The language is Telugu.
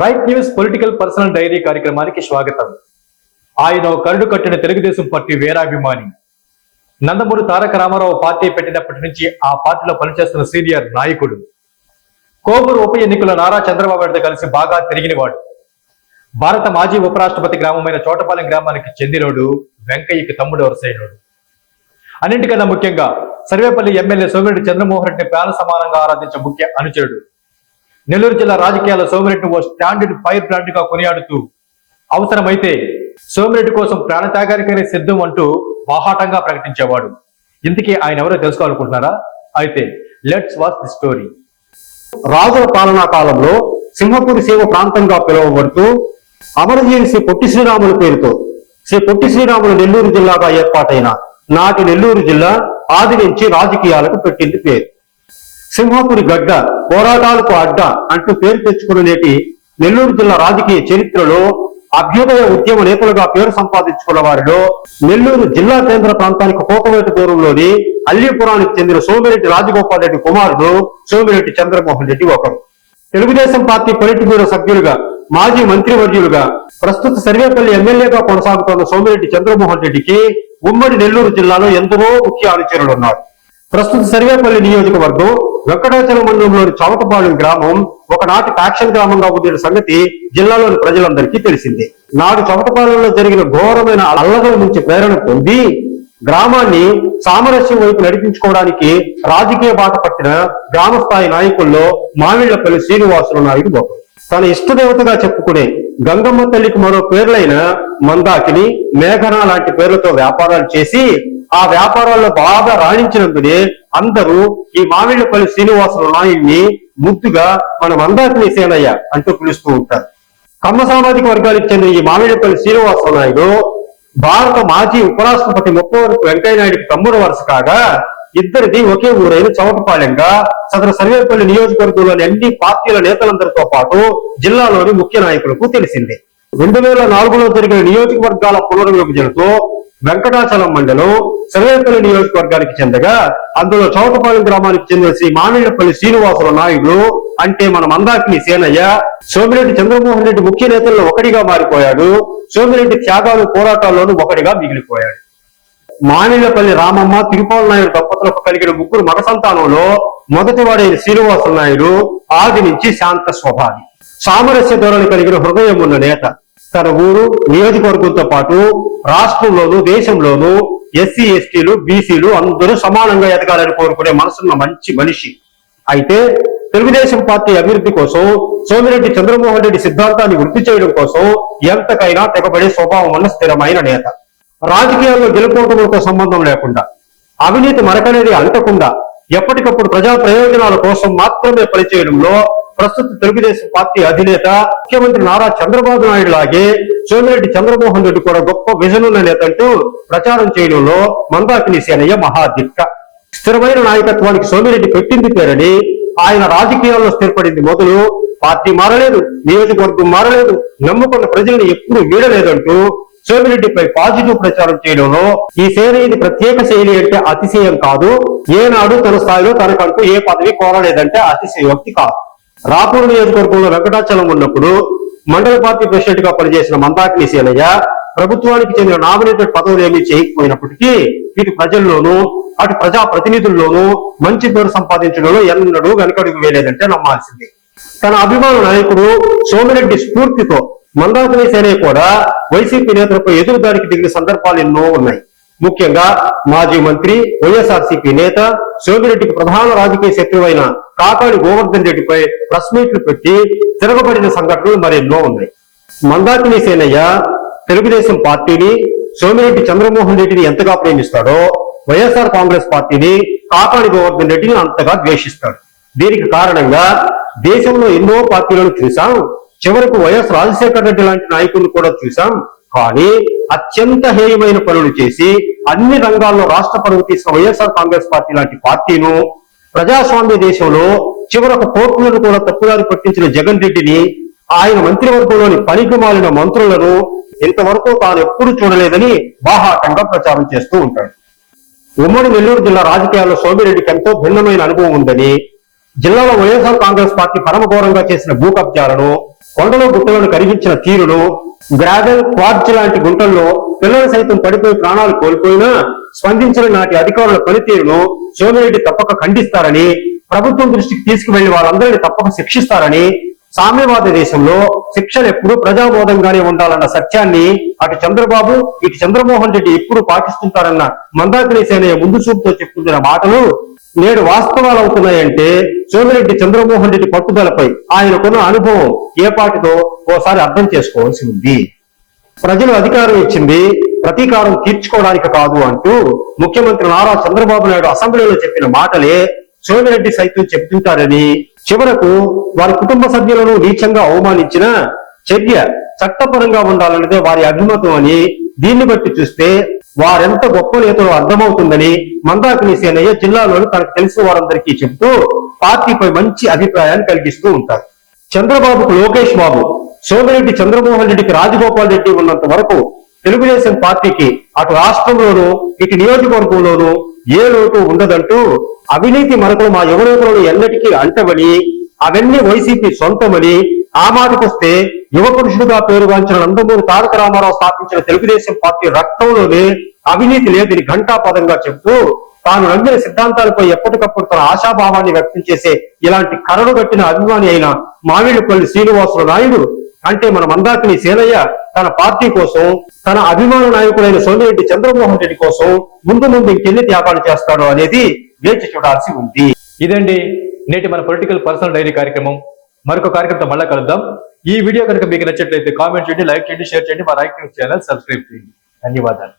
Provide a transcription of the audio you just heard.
Right news political personal diary కార్యక్రమానికి స్వాగతం. ఆయన కరుడు కట్టిన తెలుగుదేశం పార్టీ వేరాభిమాని. నందమూరి తారక రామారావు పార్టీ పెట్టినప్పటి నుంచి ఆ పార్టీలో పనిచేస్తున్న సీనియర్ నాయకుడు. కోవూరు ఉప ఎన్నికల నారా చంద్రబాబు నాయుడుతో కలిసి బాగా తిరిగినవాడు. భారత మాజీ ఉపరాష్ట్రపతి గ్రామమైన చోటపాలెం గ్రామానికి చెందినోడు వెంకయ్యకి తమ్ముడు వరసైనోడు. అన్నింటికన్నా ముఖ్యంగా సర్వేపల్లి ఎమ్మెల్యే సోమిరెడ్డి చంద్రమోహన్ రెడ్డిని ప్రాణ సమానంగా ఆరాధించే ముఖ్య అనుచరుడు. నెల్లూరు జిల్లా రాజకీయాల్లో సోమిరెడ్డిని ఓ స్టాండర్డ్ ఫైర్ ప్లాంట్గా కొనియాడుతూ అవసరమైతే సోమిరెడ్డి కోసం ప్రాణత్యాగానికైనా సిద్ధం అంటూ బాహాటంగా ప్రకటించేవాడు. ఇంతకీ ఆయన ఎవరో తెలుసుకోవాలనుకుంటున్నారా? అయితే లెట్స్ వాచ్ ది స్టోరీ. రాజుల పాలనా కాలంలో సింహపురి సేవ ప్రాంతంగా పిలువబడుతూ అమరజీవి శ్రీ పొట్టి శ్రీరాముల పేరుతో శ్రీ పొట్టి శ్రీరాములు నెల్లూరు జిల్లాగా ఏర్పాటైన నాటి నెల్లూరు జిల్లా ఆది నుంచి రాజకీయాలకు పెట్టింది పేరు. సింహపురి గడ్డ పోరాటాలకు అడ్డ అంటూ పేరు తెచ్చుకున్న నేటి నెల్లూరు జిల్లా రాజకీయ చరిత్రలో అభ్యుదయ ఉద్యమ నేతలుగా పేరు సంపాదించుకున్న వారిలో నెల్లూరు జిల్లా కేంద్ర ప్రాంతానికి కోకవేట దూరంలోని అల్లీపురానికి చెందిన సోమిరెడ్డి రాజగోపాల్ రెడ్డి కుమారుడు సోమిరెడ్డి చంద్రమోహన్ రెడ్డి ఒకరు. తెలుగుదేశం పార్టీ పొలిట్ బ్యూరో సభ్యులుగా మాజీ మంత్రివర్యులుగా ప్రస్తుత సర్వేపల్లి ఎమ్మెల్యేగా కొనసాగుతున్న సోమిరెడ్డి చంద్రమోహన్ రెడ్డికి ఉమ్మడి నెల్లూరు జిల్లాలో ఎందరో ముఖ్య అనుచరులు ఉన్నారు. ప్రస్తుత సర్వేపల్లి నియోజకవర్గం వెంకటాచలం మండలంలోని చౌకపాలెం గ్రామం ఒకనాటి ఫ్యాక్షన్ గ్రామంగా ఉండిన సంగతి జిల్లాలోని ప్రజలందరికీ తెలిసిందే. నాడు చౌకపాలెంలో జరిగిన ఘోరమైన అల్లగల నుంచి ప్రేరణ పొంది గ్రామాన్ని సామరస్యం వైపు నడిపించుకోవడానికి రాజకీయ బాట పట్టిన గ్రామ స్థాయి నాయకుల్లో మామిళ్ళపల్లి శ్రీనివాసులు నాయుడు ఒకరు తన ఇష్టదేవతగా చెప్పుకునే గంగమ్మ తల్లికి మరో పేర్లైన మందాకిని మేఘన లాంటి పేర్లతో వ్యాపారాలు చేసి ఆ వ్యాపారాల్లో బాగా రాణించినందునే అందరూ ఈ మామిళ్ళపల్లి శ్రీనివాస నాయుడిని ముద్దుగా మన మందాకిని సేనయ్య అంటూ పిలుస్తూ ఉంటారు. కమ్మ సామాజిక వర్గానికి చెందిన ఈ మామిడిపల్లి శ్రీనివాస నాయుడు భారత మాజీ ఉపరాష్ట్రపతి ముప్పవరపు వెంకయ్య నాయుడికి తమ్ముడు వరుస కాగా ఇద్దరిది ఒకే ఊరైన చౌటపాలెంగా సదరు సర్వేపల్లి నియోజకవర్గంలోని అన్ని పార్టీల నేతలందరితో పాటు జిల్లాలోని ముఖ్య నాయకులకు తెలిసిందే. రెండు వేల నాలుగులో జరిగిన నియోజకవర్గాల పునర్విభజనతో వెంకటాచలం మండలం సర్వేపల్లి నియోజకవర్గానికి చెందగా అందులో చౌకపాలెం గ్రామానికి చెందిన శ్రీ మామిళ్ళపల్లి శ్రీనివాసుల నాయుడు అంటే మన మందాకిని సేనయ్య సోమిరెడ్డి చంద్రమోహన్ రెడ్డి ముఖ్య నేతల్లో ఒకటిగా మారిపోయాడు. సోమిరెడ్డి త్యాగాలు పోరాటాల్లోనూ ఒకటిగా మిగిలిపోయాడు. మామిళ్ళపల్లి రామమ్మ తిరుపాల నాయుడు దంపతులకు కలిగిన ముగ్గురు మగ సంతానంలో మొదటివాడైన శ్రీనివాసుల నాయుడు ఆది నుంచి శాంత స్వభావి. సామరస్య ధోరణి కలిగిన హృదయం ఉన్న నేత. తన ఊరు నియోజకవర్గంతో పాటు రాష్ట్రంలోను దేశంలోను ఎస్సీ ఎస్టీలు బీసీలు అందరూ సమానంగా ఎదగాలని కోరుకునే మనసున్న మంచి మనిషి. అయితే తెలుగుదేశం పార్టీ అభివృద్ధి కోసం సోమిరెడ్డి చంద్రమోహన్ రెడ్డి సిద్ధాంతాన్ని వృద్ధి చేయడం కోసం ఎంతకైనా తెగబడే స్వభావం ఉన్న స్థిరమైన నేత. రాజకీయాల్లో గెలుపోవటంతో సంబంధం లేకుండా అవినీతి మరకనేది అంటకుండా ఎప్పటికప్పుడు ప్రజా ప్రయోజనాల కోసం మాత్రమే పనిచేయడంలో ప్రస్తుత తెలుగుదేశం పార్టీ అధినేత ముఖ్యమంత్రి నారా చంద్రబాబు నాయుడు లాగే సోమిరెడ్డి చంద్రమోహన్ రెడ్డి కూడా గొప్ప విజన్ నేత అంటూ ప్రచారం చేయడంలో మందాకిని సేనయ్య మహాదిక్క స్థిరమైన నాయకత్వానికి సోమిరెడ్డి పెట్టింది పేరని ఆయన రాజకీయాల్లో స్థిరపడింది మొదలు పార్టీ మారలేదు నియోజకవర్గం మారలేదు నమ్ముకున్న ప్రజలను ఎప్పుడు వీడలేదంటూ సోమిరెడ్డిపై పాజిటివ్ ప్రచారం చేయడంలో ఈ సేనయ్యది ప్రత్యేక శైలి అంటే అతిశయం కాదు. ఏనాడు తన స్థాయిలో తనకంటూ ఏ పదవి కోరలేదంటే అతిశయోక్తి కాదు. రాపూర్ నియోజకవర్గంలో వెంకటాచలం ఉన్నప్పుడు మండల పార్టీ ప్రెసిడెంట్గా పనిచేసిన మందాకిని సేనయ్య ప్రభుత్వానికి చెందిన నామినేటెడ్ పదవులు ఏమీ చేయకపోయినప్పటికీ వీటి ప్రజల్లోనూ అటు ప్రజా ప్రతినిధుల్లోనూ మంచి పేరు సంపాదించడంలో ఎన్నడూ వెనకడుగు వేయలేదంటే నమ్మాల్సింది. తన అభిమాన నాయకుడు సోమిరెడ్డి స్ఫూర్తితో మందాకిని సేనయ్య కూడా వైసీపీ నేతలపై ఎదురుదాడికి దిగిన సందర్భాలు ఎన్నో ఉన్నాయి. ముఖ్యంగా మాజీ మంత్రి వైఎస్ఆర్సీపీ నేత సోమిరెడ్డికి ప్రధాన రాజకీయ శత్రువైన కాకాడి గోవర్ధన్ రెడ్డిపై ప్రెస్ మీట్లు పెట్టి తిరగబడిన సంఘటనలు మరెన్నో ఉన్నాయి. మందాకిని సేనయ్య తెలుగుదేశం పార్టీని సోమిరెడ్డి చంద్రమోహన్ రెడ్డిని ఎంతగా ప్రేమిస్తాడో వైఎస్ఆర్ కాంగ్రెస్ పార్టీని కాకాడి గోవర్ధన్ రెడ్డిని అంతగా ద్వేషిస్తాడు. దీనికి కారణంగా దేశంలో ఎన్నో పార్టీలను చూశాం. చివరకు వైఎస్ రాజశేఖర రెడ్డి లాంటి నాయకులను కూడా చూశాం. కానీ అత్యంత హేయమైన పనులు చేసి అన్ని రంగాల్లో రాష్ట్ర పరువు తీసిన వైఎస్ఆర్ కాంగ్రెస్ పార్టీ లాంటి పార్టీను ప్రజాస్వామ్య దేశంలో చివరకు కోర్టులను కూడా తప్పుదారి పట్టించిన జగన్ రెడ్డిని ఆయన మంత్రివర్గంలోని పనికి మాలిన మంత్రులను ఇంతవరకు తాను ఎప్పుడు చూడలేదని బాహాటంగా ప్రచారం చేస్తూ ఉంటాడు. ఉమ్మడి నెల్లూరు జిల్లా రాజకీయాల్లో సోమిరెడ్డికి ఎంతో భిన్నమైన అనుభవం ఉందని జిల్లాలో వైఎస్ఆర్ కాంగ్రెస్ పార్టీ పరమఘోరంగా చేసిన భూ కబ్జాలను కొండలో గుట్టలను కరిగించిన తీరును గ్రావెల్ క్వార్జ్ లాంటి గుంటల్లో పిల్లలు సైతం పడిపోయి ప్రాణాలు కోల్పోయినా స్పందించిన నాటి అధికారుల పనితీరును సోమిరెడ్డి తప్పక ఖండిస్తారని ప్రభుత్వం దృష్టికి తీసుకువెళ్ళి వాళ్ళందరినీ తప్పక శిక్షిస్తారని సామ్యవాద దేశంలో శిక్షలు ఎప్పుడూ ప్రజాబోధంగానే ఉండాలన్న సత్యాన్ని అటు చంద్రబాబు ఇటు చంద్రమోహన్ రెడ్డి ఎప్పుడు పాటిస్తుంటారన్న మందాకిని సేనయ్య ముందు చూపుతో చెప్తున్న మాటలు నేడు వాస్తవాలు అవుతున్నాయంటే సోమిరెడ్డి చంద్రమోహన్ రెడ్డి పట్టుదలపై ఆయనకున్న అనుభవం ఏ ఓసారి అర్థం చేసుకోవాల్సి ఉంది. ప్రజలు అధికారం ఇచ్చింది ప్రతీకారం తీర్చుకోవడానికి కాదు అంటూ ముఖ్యమంత్రి నారా చంద్రబాబు నాయుడు అసెంబ్లీలో చెప్పిన మాటలే సోమిరెడ్డి సైతం చెప్తుంటారని చివరకు వారి కుటుంబ సభ్యులను నీచంగా అవమానించిన చర్య చట్టపరంగా ఉండాలన్నదే వారి అభిమతం అని దీన్ని బట్టి చూస్తే వారెంత గొప్ప నేతలు అర్థమవుతుందని మందాకిని సేనయ్య జిల్లాలోని తనకు తెలిసిన వారందరికీ చెబుతూ పార్టీపై మంచి అభిప్రాయాన్ని కలిగిస్తూ ఉంటారు. చంద్రబాబుకు లోకేష్ బాబు సోమిరెడ్డి చంద్రమోహన్ రెడ్డికి రాజగోపాల్ రెడ్డి ఉన్నంత వరకు తెలుగుదేశం పార్టీకి అటు రాష్ట్రంలోనూ ఇటు నియోజకవర్గంలోనూ ఏ లోటు ఉండదంటూ అవినీతి మరకలు మా యువనేతలను ఎన్నటికీ అంటవని అవన్నీ వైసీపీ సొంతమని ఆ మాటకొస్తే యువ పురుషుడుగా పేరుగాంచిన నందమూరి తారక రామారావు స్థాపించిన తెలుగుదేశం పార్టీ రక్తంలోనే అవినీతి లేదని ఘంటాపదంగా చెబుతూ తాను నమ్మిన సిద్ధాంతాలపై ఎప్పటికప్పుడు తన ఆశాభావాన్ని వ్యక్తం చేసే ఇలాంటి కరడు కట్టిన అభిమాని అయిన మామిడిపల్లి శ్రీనివాసుల నాయుడు అంటే మన మందాకిని సేనయ్య తన పార్టీ కోసం తన అభిమాన నాయకుడైన సోమిరెడ్డి చంద్రమోహన్ రెడ్డి కోసం ముందు ముందు ఇంకెన్ని త్యాగాలు చేస్తాడో అనేది వేచి చూడాల్సి ఉంది. ఇదండి నేటి మన పొలిటికల్ పర్సనల్ డైరీ కార్యక్రమం. మరొక కార్యక్రమంతో మళ్ళీ కలుద్దాం. ఈ వీడియో కనుక మీకు నచ్చినట్లయితే కామెంట్ చేయండి లైక్ చేయండి షేర్ చేయండి. మా రైట్ న్యూస్ ఛానల్ సబ్స్క్రైబ్ చేయండి. ధన్యవాదాలు.